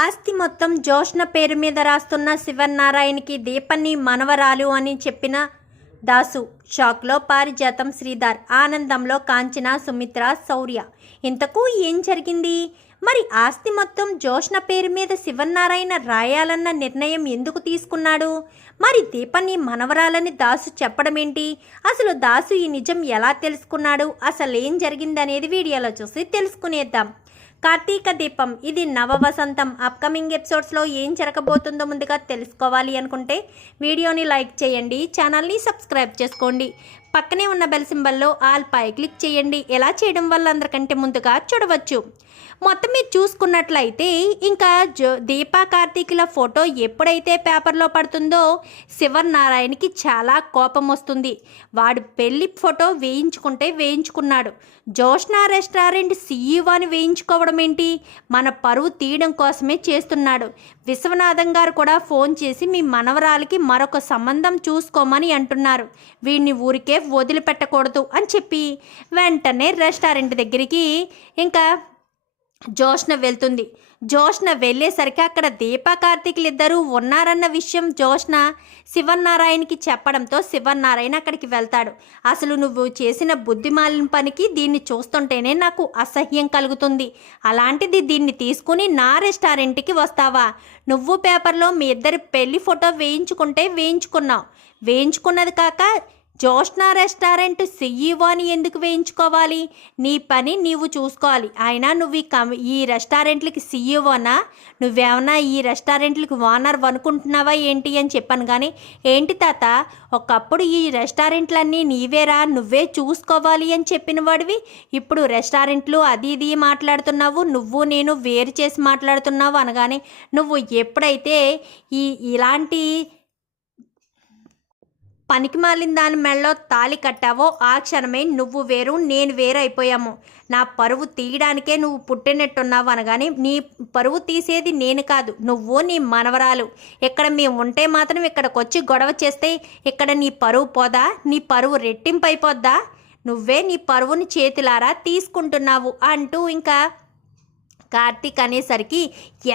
ఆస్తి మొత్తం జోష్న పేరు మీద రాస్తున్న శివనారాయణకి దీపన్ని మనవరాలు అని చెప్పిన దాసు. షాక్లో పారిజాతం శ్రీధర్ ఆనందంలో కాంచన సుమిత్ర శౌర్య. ఇంతకు ఏం జరిగింది? మరి ఆస్తి మొత్తం జోష్న పేరు మీద శివనారాయణ రాయాలన్న నిర్ణయం ఎందుకు తీసుకున్నాడు? మరి దీపన్ని మనవరాలని దాసు చెప్పడం ఏంటి? అసలు దాసు ఈ నిజం ఎలా తెలుసుకున్నాడు? అసలు ఏం జరిగిందనేది వీడియోలో చూసి తెలుసుకునేద్దాం. కార్తీక దీపం ఇది నవ వసంతం అప్కమింగ్ ఎపిసోడ్స్లో ఏం జరగబోతుందో ముందుగా తెలుసుకోవాలి అనుకుంటే వీడియోని లైక్ చేయండి ఛానల్ని సబ్స్క్రైబ్ చేసుకోండి. పక్కనే ఉన్న బెల్ సింబల్లో ఆల్ పై క్లిక్ చేయండి. ఎలా చేయడం వల్ల అందరికంటే ముందుగా చూడవచ్చు. మొత్తం మీరు చూసుకున్నట్లయితే ఇంకా జో దీపా కార్తీకుల ఫోటో ఎప్పుడైతే పేపర్లో పడుతుందో శివనారాయణకి చాలా కోపం వస్తుంది. వాడు పెళ్ళి ఫోటో వేయించుకుంటే వేయించుకున్నాడు. జోష్నా రెస్టారెంట్ సీఈఓని వేయించుకోవడం ఏంటి? మన పరువు తీయడం కోసమే చేస్తున్నాడు. విశ్వనాథం గారు కూడా ఫోన్ చేసి మీ మనవరాలకి మరొక సంబంధం చూసుకోమని అంటున్నారు. వీడిని ఊరికే వదిలిపెట్టకూడదు అని చెప్పి వెంటనే రెస్టారెంట్ దగ్గరికి ఇంకా జోష్న వెళ్తుంది. జోష్న వెళ్ళేసరికి అక్కడ దీపా కార్తీకులు ఇద్దరూ ఉన్నారన్న విషయం జోష్న శివన్నారాయణకి చెప్పడంతో శివన్నారాయణ అక్కడికి వెళ్తాడు. అసలు నువ్వు చేసిన బుద్ధిమాలిన పనికి దీన్ని చూస్తుంటేనే నాకు అసహ్యం కలుగుతుంది. అలాంటిది దీన్ని తీసుకుని నా రెస్టారెంట్కి వస్తావా? నువ్వు పేపర్లో మీ ఇద్దరి పెళ్ళి ఫోటో వేయించుకుంటే వేయించుకున్నావు. వేయించుకున్నది కాక జోష్నా రెస్టారెంట్ సీఈఓని ఎందుకు వేయించుకోవాలి? నీ పని నీవు చూసుకోవాలి. అయినా నువ్వు ఈ కం ఈ రెస్టారెంట్లకి సీఈఓనా? నువ్వేమన్నా ఈ రెస్టారెంట్లకి ఓనర్ అనుకుంటున్నావా ఏంటి అని చెప్పాను కానీ ఏంటి తాత? ఒకప్పుడు ఈ రెస్టారెంట్లన్నీ నీవేరా నువ్వే చూసుకోవాలి అని చెప్పిన వాడివి. ఇప్పుడు రెస్టారెంట్లు అది ఇది మాట్లాడుతున్నావు నువ్వు నేను వేరు చేసి మాట్లాడుతున్నావు అనగానే నువ్వు ఎప్పుడైతే ఈ ఇలాంటి పనికి మాలిన దాని మెళ్ళలో తాళి కట్టావో ఆ క్షణమే నువ్వు వేరు నేను వేరైపోయాము నా పరువు తీయడానికే నువ్వు పుట్టినట్టున్నావు అనగానే నీ పరువు తీసేది నేను కాదు నువ్వు నీ మనవరాలు. ఇక్కడ మేము ఉంటే మాత్రం ఇక్కడికి వచ్చి గొడవ చేస్తే ఇక్కడ నీ పరువు పోదా? నీ పరువు రెట్టింపు అయిపోద్దా నువ్వే నీ పరువుని చేతిలారా తీసుకుంటున్నావు అంటూ ఇంకా కార్తీక్ అనేసరికి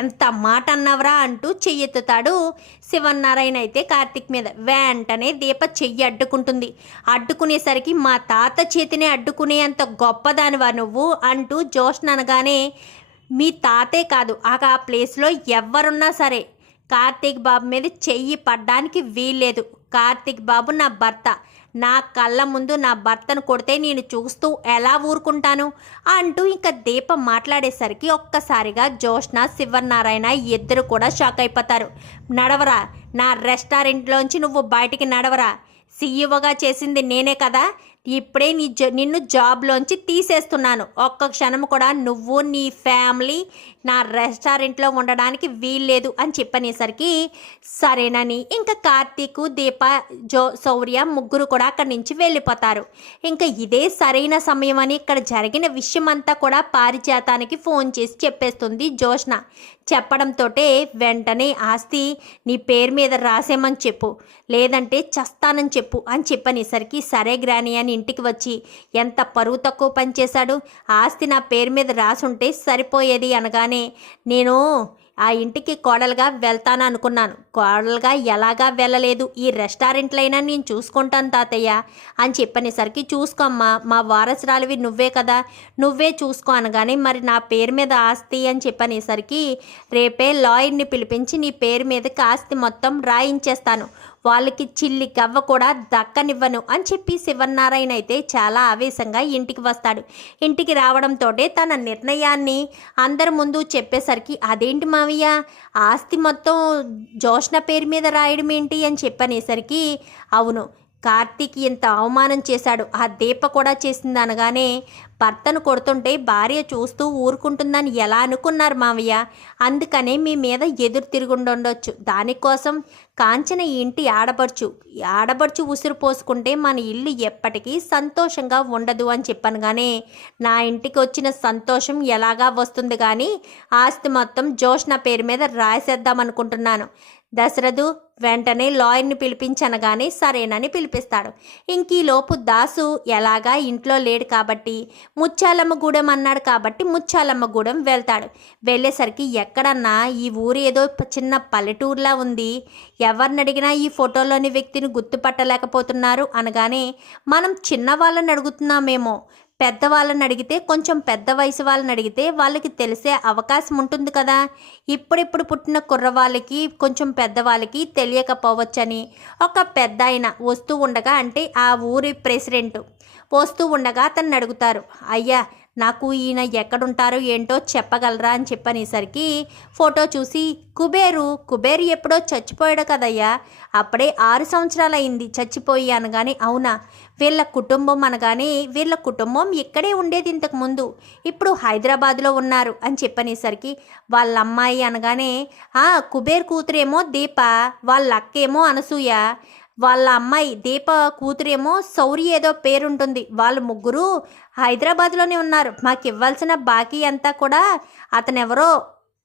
ఎంత మాట అన్నవరా అంటూ చెయ్యెత్తుతాడు. శివనారాయణ అయితే కార్తీక్ మీద వెంటనే దీప చెయ్యి అడ్డుకుంటుంది. అడ్డుకునేసరికి మా తాత చేతినే అడ్డుకునే అంత గొప్పదానివా నువ్వు? అంటూ జోష్న అనగానే మీ తాతే కాదు ఆ ప్లేస్లో ఎవరున్నా సరే కార్తీక్ బాబు మీద చెయ్యి పడ్డానికి వీల్లేదు. కార్తీక్ బాబు నా భర్త. నా కళ్ళ ముందు నా భర్తను కొడితే నేను చూస్తూ ఎలా ఊరుకుంటాను అంటూ ఇంకా దీపం మాట్లాడేసరికి ఒక్కసారిగా జోష్న శివనారాయణ ఇద్దరు కూడా షాక్ అయిపోతారు. నడవరా నా రెస్టారెంట్లోంచి నువ్వు బయటికి నడవరా? సీఈఓగా చేసింది నేనే కదా. ఇప్పుడే నీ జ నిన్ను జాబ్లోంచి తీసేస్తున్నాను. ఒక్క క్షణం కూడా నువ్వు నీ ఫ్యామిలీ నా రెస్టారెంట్లో ఉండడానికి వీల్లేదు అని చెప్పనేసరికి సరేనని ఇంకా కార్తీకు దీప జో శౌర్య ముగ్గురు కూడా అక్కడి నుంచి వెళ్ళిపోతారు. ఇంకా ఇదే సరైన సమయం అని ఇక్కడ జరిగిన విషయం అంతా కూడా పారిజాతానికి ఫోన్ చేసి చెప్పేస్తుంది జోష్న చెప్పడంతో వెంటనే ఆస్తి నీ పేరు మీద రాసేమని చెప్పు. లేదంటే చస్తానని చెప్పు అని చెప్పనేసరికి సరే గ్రాని అని ఇంటికి వచ్చి ఎంత పరువు తక్కువ పనిచేశాడు ఆస్తి నా పేరు మీద రాసుంటే సరిపోయేది అనగానే నేను ఆ ఇంటికి కోడలుగా వెళ్తాను అనుకున్నాను. కోడలుగా ఎలాగా వెళ్ళలేదు? ఈ రెస్టారెంట్లైనా నేను చూసుకుంటాను తాతయ్య అని చెప్పనేసరికి చూసుకోమ్మా మా వారసురాలివి నువ్వే కదా నువ్వే చూసుకో అనగానే మరి నా పేరు మీద ఆస్తి అని చెప్పనేసరికి రేపే లాయర్ని పిలిపించి నీ పేరు మీదకి ఆస్తి మొత్తం రాయించేస్తాను. వాళ్ళకి చిల్లి గవ్వ కూడా దక్కనివ్వను అని చెప్పి శివనారాయణ అయితే చాలా ఆవేశంగా ఇంటికి వస్తాడు. ఇంటికి రావడంతో తన నిర్ణయాన్ని అందరి ముందు చెప్పేసరికి అదేంటి మావయ్య? ఆస్తి మొత్తం రోషన పేరు మీద రాయడం ఏంటి అని చెప్పనేసరికి అవును కార్తీక్ ఇంత అవమానం చేశాడు. ఆ దీప కూడా చేసింది అనగానే భర్తను కొడుతుంటే భార్య చూస్తూ ఊరుకుంటుందని ఎలా అనుకున్నారు మావయ్య? అందుకనే మీ మీద ఎదురు తిరుగుండొచ్చు దానికోసం కాంచన ఇంటి ఆడపడుచు ఆడపడుచు ఉసిరు పోసుకుంటే మన ఇల్లు ఎప్పటికీ సంతోషంగా ఉండదు అని చెప్పాను గానే నా ఇంటికి వచ్చిన సంతోషం ఎలాగా వస్తుంది కానీ ఆస్తి మొత్తం జోష్న పేరు మీద రాసేద్దాం అనుకుంటున్నాను దశరథు వెంటనే లాయర్ని పిలిపించనగానే సరేనని పిలిపిస్తాడు. ఇంక దాసు ఎలాగా ఇంట్లో లేడు కాబట్టి ముచ్చాలమ్మగూడెం అన్నాడు కాబట్టి ముచ్చాలమ్మగూడెం వెళ్తాడు. వెళ్ళేసరికి ఎక్కడన్నా ఈ ఊరు ఏదో చిన్న పల్లెటూరులా ఉంది. ఎవరిని అడిగినా ఈ ఫోటోలోని వ్యక్తిని గుర్తుపట్టలేకపోతున్నారు అనగానే మనం చిన్న వాళ్ళని అడుగుతున్నామేమో. పెద్దవాళ్ళని అడిగితే కొంచెం పెద్ద వయసు వాళ్ళని అడిగితే వాళ్ళకి తెలిసే అవకాశం ఉంటుంది కదా. ఇప్పుడిప్పుడు పుట్టిన కుర్రవాళ్ళకి కొంచెం పెద్దవాళ్ళకి తెలియకపోవచ్చని. ఒక పెద్ద ఆయన వస్తూ ఉండగా అంటే ఆ ఊరి ప్రెసిడెంట్ వస్తూ ఉండగా అతన్ని అడుగుతారు అయ్యా నాకు ఈయన ఎక్కడుంటారో ఏంటో చెప్పగలరా? అని చెప్పనేసరికి ఫోటో చూసి కుబేరు కుబేరు ఎప్పుడో చచ్చిపోయాడు కదయ్యా. అప్పుడే ఆరు సంవత్సరాలు అయింది చచ్చిపోయి అనగానే అవునా? వీళ్ళ కుటుంబం అనగానే వీళ్ళ కుటుంబం ఇక్కడే ఉండేది ఇంతకు ముందు. ఇప్పుడు హైదరాబాద్లో ఉన్నారు అని చెప్పనేసరికి వాళ్ళ అమ్మాయి అనగానే ఆ కుబేర్ కూతురేమో దీప వాళ్ళ అక్కేమో అనసూయ వాళ్ళ అమ్మాయి దీప కూతురేమో సౌరి ఏదో పేరుంటుంది. వాళ్ళు ముగ్గురు హైదరాబాద్లోనే ఉన్నారు. మాకు ఇవ్వాల్సిన బాకీ అంతా కూడా అతనెవరో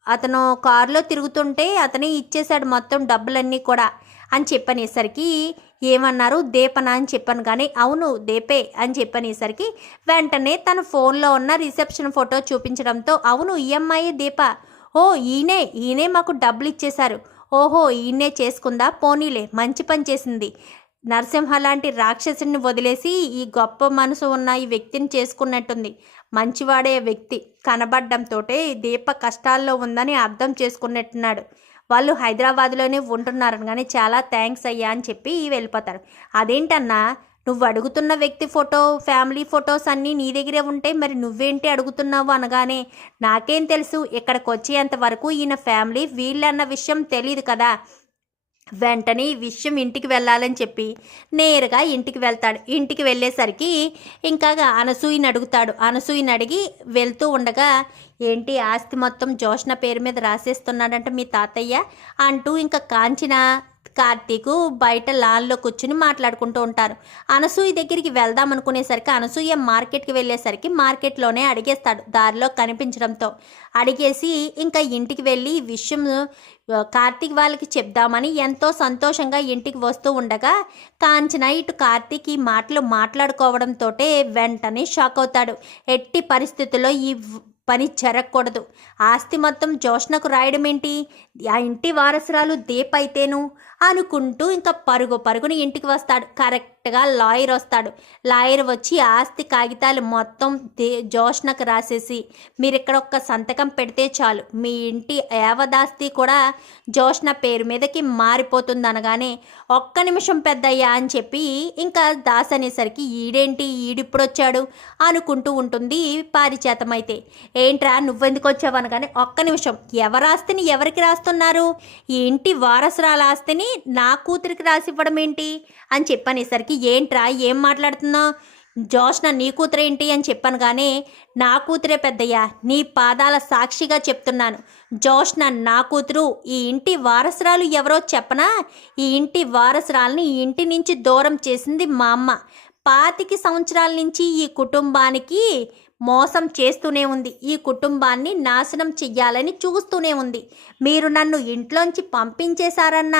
అతను కారులో తిరుగుతుంటే అతనే ఇచ్చేశాడు మొత్తం డబ్బులన్నీ కూడా అని చెప్పనేసరికి ఏమన్నారు? దీపన? అని చెప్పాను కానీ అవును దీపే అని చెప్పనేసరికి వెంటనే తన ఫోన్లో ఉన్న రిసెప్షన్ ఫోటో చూపించడంతో అవును ఈఎంఐ దీప. ఓ ఈయనే ఈయనే మాకు డబ్బులు ఇచ్చేశారు. ఓహో ఈయనే చేసుకుందా? పోనీలే మంచి పని చేసింది. నరసింహ లాంటి రాక్షసుని వదిలేసి ఈ గొప్ప మనసు ఉన్న ఈ వ్యక్తిని చేసుకున్నట్టుంది. మంచివాడే వ్యక్తి. కనబడ్డంతో దీప కష్టాల్లో ఉందని అర్థం చేసుకున్నట్టున్నాడు. వాళ్ళు హైదరాబాద్లోనే ఉంటున్నారు కానీ చాలా థ్యాంక్స్ అయ్యా అని చెప్పి వెళ్ళిపోతాడు అదేంటన్నా నువ్వు అడుగుతున్న వ్యక్తి ఫోటో ఫ్యామిలీ ఫొటోస్ అన్నీ నీ దగ్గరే ఉంటే మరి నువ్వేంటి అడుగుతున్నావు అనగానే నాకేం తెలుసు ఇక్కడికి వచ్చేంత వరకు ఈయన ఫ్యామిలీ వీళ్ళన్న విషయం తెలియదు కదా. వెంటనే ఈ విషయం ఇంటికి వెళ్ళాలని చెప్పి నేరుగా ఇంటికి వెళ్తాడు. ఇంటికి వెళ్ళేసరికి ఇంకా అనసూయని అడుగుతాడు. అనసూయని అడిగి వెళ్తూ ఉండగా ఏంటి ఆస్తి మొత్తం జోష్న పేరు మీద రాసేస్తున్నాడంట మీ తాతయ్య? అంటూ ఇంకా కాంచిన కార్తీకు బయట లాన్లో కూర్చుని మాట్లాడుకుంటూ ఉంటారు. అనసూయ దగ్గరికి వెళ్దాం అనుకునేసరికి అనసూయ మార్కెట్కి వెళ్ళేసరికి మార్కెట్లోనే అడిగేస్తాడు దారిలో కనిపించడంతో. అడిగేసి ఇంకా ఇంటికి వెళ్ళి ఈ విషయం కార్తీక్ వాళ్ళకి చెప్దామని ఎంతో సంతోషంగా ఇంటికి వస్తూ ఉండగా కాంచన ఇటు కార్తీక్ ఈ మాటలు మాట్లాడుకోవడంతో వెంటనే షాక్ అవుతాడు. ఎట్టి పరిస్థితుల్లో ఈ పని జరగకూడదు. ఆస్తి మొత్తం జోష్నకు రాయడం ఏంటి ఆ ఇంటి వారసురాలు దీప్ అయితేను అనుకుంటూ ఇంకా పరుగు పరుగుని ఇంటికి వస్తాడు. కరెక్ట్గా లాయర్ వస్తాడు. లాయర్ వచ్చి ఆస్తి కాగితాలు మొత్తం జోష్నకు రాసేసి మీరు ఇక్కడ ఒక్క సంతకం పెడితే చాలు. మీ ఇంటి యావదాస్తి కూడా జోష్న పేరు మీదకి మారిపోతుంది అనగానే ఒక్క నిమిషం పెద్దయ్యా అని చెప్పి ఇంకా దాస్ అనేసరికి ఈడేంటి? ఈడిప్పుడు వచ్చాడు అనుకుంటూ ఉంటుంది పారిచేతమైతే ఏంట్రా? నువ్వెందుకు వచ్చావు అనగానే ఒక్క నిమిషం. ఎవరాస్తిని ఎవరికి రాస్తున్నారు? ఈ ఇంటి వారసురాల ఆస్తిని నా కూతురికి రాసివ్వడం ఏంటి? అని చెప్పనేసరికి ఏంట్రా ఏం మాట్లాడుతున్నావు? జోష్న నీ కూతురేంటి అని చెప్పాను కానీ నా కూతురే పెద్దయ్యా నీ పాదాల సాక్షిగా చెప్తున్నాను. జోష్న నా కూతురు ఈ ఇంటి వారసురాలు ఎవరో చెప్పనా? ఈ ఇంటి వారసురాల్ని ఈ ఇంటి నుంచి దూరం చేసింది మా అమ్మ. పాతికి సంవత్సరాల నుంచి ఈ కుటుంబానికి మోసం చేస్తూనే ఉంది. ఈ కుటుంబాన్ని నాశనం చెయ్యాలని చూస్తూనే ఉంది. మీరు నన్ను ఇంట్లోంచి పంపించేశారన్న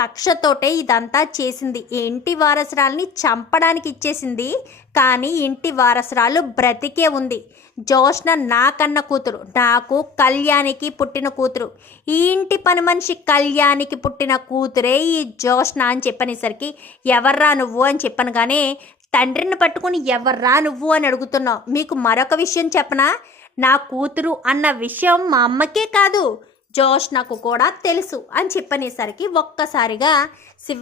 కక్షతోటే ఇదంతా చేసింది. ఈ ఇంటి వారసురాల్ని చంపడానికి ఇచ్చేసింది. కానీ ఇంటి వారసురాలు బ్రతికే ఉంది. జోష్న నాకన్న కూతురు. నాకు కళ్యాణికి పుట్టిన కూతురు. ఈ ఇంటి పని మనిషి కళ్యాణికి పుట్టిన కూతురే ఈ జోష్న అని చెప్పనేసరికి ఎవర్రా నువ్వు అని చెప్పను కానీ తండ్రిని పట్టుకుని ఎవర్రా నువ్వు అని అడుగుతున్నావు. మీకు మరొక విషయం చెప్పనా? నా కూతురు అన్న విషయం మా అమ్మకే కాదు జోష్ నాకు కూడా తెలుసు అని చెప్పనేసరికి ఒక్కసారిగా శివ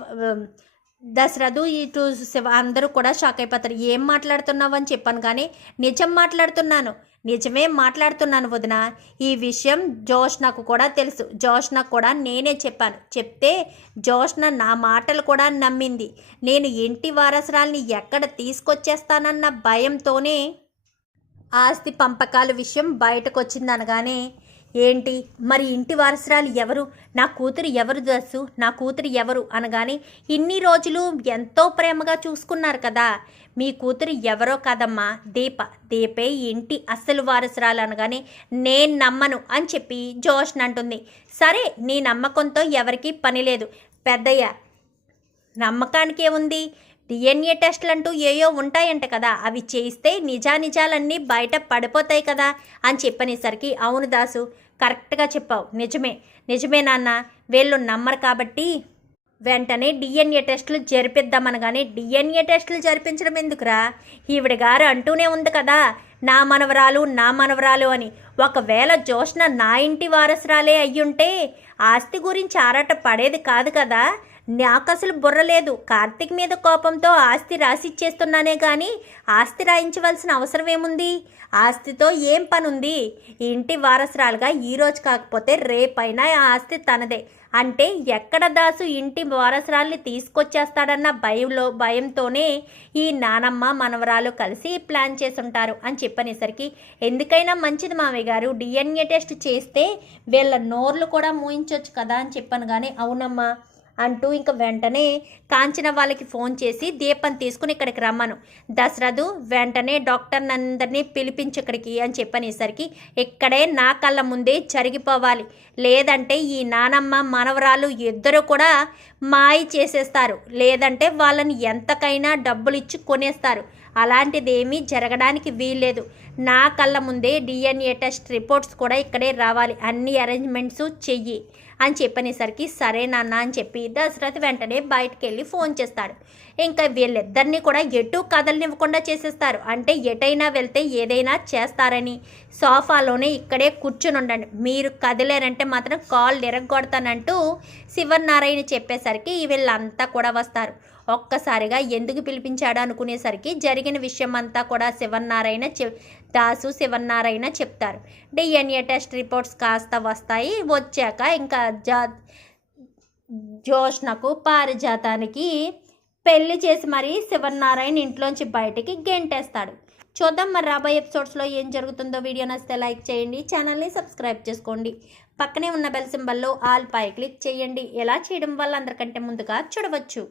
దశరథు ఇటు శివ అందరూ కూడా షాక్ అయిపోతారు. ఏం మాట్లాడుతున్నావు అని చెప్పాను కానీ నిజం మాట్లాడుతున్నాను. నిజమే మాట్లాడుతున్నాను వదిన. ఈ విషయం జోష్నకు కూడా తెలుసు. జోష్ కూడా నేనే చెప్పాను. చెప్తే జోష్న నా మాటలు కూడా నమ్మింది. నేను ఇంటి వారసురాల్ని ఎక్కడ తీసుకొచ్చేస్తానన్న భయంతోనే ఆస్తి పంపకాల విషయం బయటకు వచ్చిందనగానే ఏంటి? మరి ఇంటి వారసురాలు ఎవరు? నా కూతురు ఎవరు దస్సు? నా కూతురు ఎవరు? అనగానే ఇన్ని రోజులు ఎంతో ప్రేమగా చూసుకున్నారు కదా. మీ కూతురు ఎవరో కదమ్మా. దీప. దీపే ఇంటి అస్సలు వారసురాలు అనగానే నేను నమ్మను అని చెప్పి జోష్న్ అంటుంది. సరే నీ నమ్మకంతో ఎవరికీ పని లేదు. పెద్దయ్య నమ్మకానికి ఏముంది డిఎన్ఏ టెస్ట్లు అంటూ ఏయో ఉంటాయంట కదా. అవి చేయిస్తే నిజానిజాలన్నీ బయట పడిపోతాయి కదా అని చెప్పనేసరికి అవును దాసు కరెక్ట్గా చెప్పావు. నిజమే. నిజమే నాన్న. వీళ్ళు నమ్మరు కాబట్టి వెంటనే డిఎన్ఏ టెస్టులు జరిపిద్దామనగానే డిఎన్ఏ టెస్టులు జరిపించడం ఎందుకురా? ఈవిడ గారు అంటూనే ఉంది కదా నా మనవరాలు నా మనవరాలు అని. ఒకవేళ జోష్న నా ఇంటి వారసురాలే అయ్యుంటే ఆస్తి గురించి ఆరాట పడేది కాదు కదా. నాకు అసలు బుర్ర లేదు. కార్తీక్ మీద కోపంతో ఆస్తి రాసిచ్చేస్తున్నానే కానీ ఆస్తి రాయించవలసిన అవసరం ఏముంది? ఆస్తితో ఏం పనుంది? ఇంటి వారసురాలుగా ఈ రోజు కాకపోతే రేపైనా ఆ ఆస్తి తనదే. అంటే ఎక్కడ దాసు ఇంటి వారసురాల్ని తీసుకొచ్చేస్తాడన్న భయంలో భయంతోనే ఈ నానమ్మ మనవరాలు కలిసి ప్లాన్ చేసుంటారు అని చెప్పనేసరికి ఎందుకైనా మంచిది మామయ్య గారు. డిఎన్ఏ టెస్ట్ చేస్తే వీళ్ళ నోర్లు కూడా మూయించవచ్చు కదా అని చెప్పాను కానీ అవునమ్మా. అంటూ ఇంక వెంటనే కాంచన వాళ్ళకి ఫోన్ చేసి దీపం తీసుకుని ఇక్కడికి రమ్మను. దశరథు వెంటనే డాక్టర్ అందరినీ పిలిపించి ఇక్కడికి అని చెప్పనేసరికి ఇక్కడే నా కళ్ళ ముందే జరిగిపోవాలి. లేదంటే ఈ నానమ్మ మనవరాలు ఇద్దరు కూడా మాయ చేసేస్తారు. లేదంటే వాళ్ళని ఎంతకైనా డబ్బులు ఇచ్చి కొనేస్తారు. అలాంటిదేమీ జరగడానికి వీల్లేదు. నా కళ్ళ ముందే డిఎన్ఏ టెస్ట్ రిపోర్ట్స్ కూడా ఇక్కడే రావాలి. అన్ని అరేంజ్మెంట్స్ చెయ్యి. అని చెప్పనేసరికి సరే నాన్న అని చెప్పి దశరథ్ వెంటనే బయటకు వెళ్ళి ఫోన్ చేస్తాడు. ఇంకా వీళ్ళిద్దరినీ కూడా ఎటు కదలనివ్వకుండా చేసేస్తారు. అంటే ఎటైనా వెళ్తే ఏదైనా చేస్తారని. సోఫాలోనే ఇక్కడే కూర్చుని ఉండండి మీరు కదిలేరంటే మాత్రం కాల్ ఎరగొడతానంటూ శివనారాయణ చెప్పేసరికి వీళ్ళంతా కూడా వస్తారు. ఒక్కసారిగా ఎందుకు పిలిపించాడు అనుకునేసరికి జరిగిన విషయం అంతా కూడా శివనారాయణ చె దాసు శివన్నారాయణ చెప్తారు. డిఎన్ఏ టెస్ట్ రిపోర్ట్స్ కాస్త వస్తాయి. వచ్చాక ఇంకా జా జోష్నకు పారిజాతానికి పెళ్ళి చేసి మరి శివన్నారాయణ ఇంట్లోంచి బయటికి గెంటేస్తాడు. చూద్దాం మరి రాబోయే ఎపిసోడ్స్లో ఏం జరుగుతుందో. వీడియో నచ్చితే లైక్ చేయండి. ఛానల్ని సబ్స్క్రైబ్ చేసుకోండి. పక్కనే ఉన్న బెల్ సింబల్లో ఆల్ పై క్లిక్ చేయండి. ఎలా చేయడం వల్ల అందరికంటే ముందుగా చూడవచ్చు.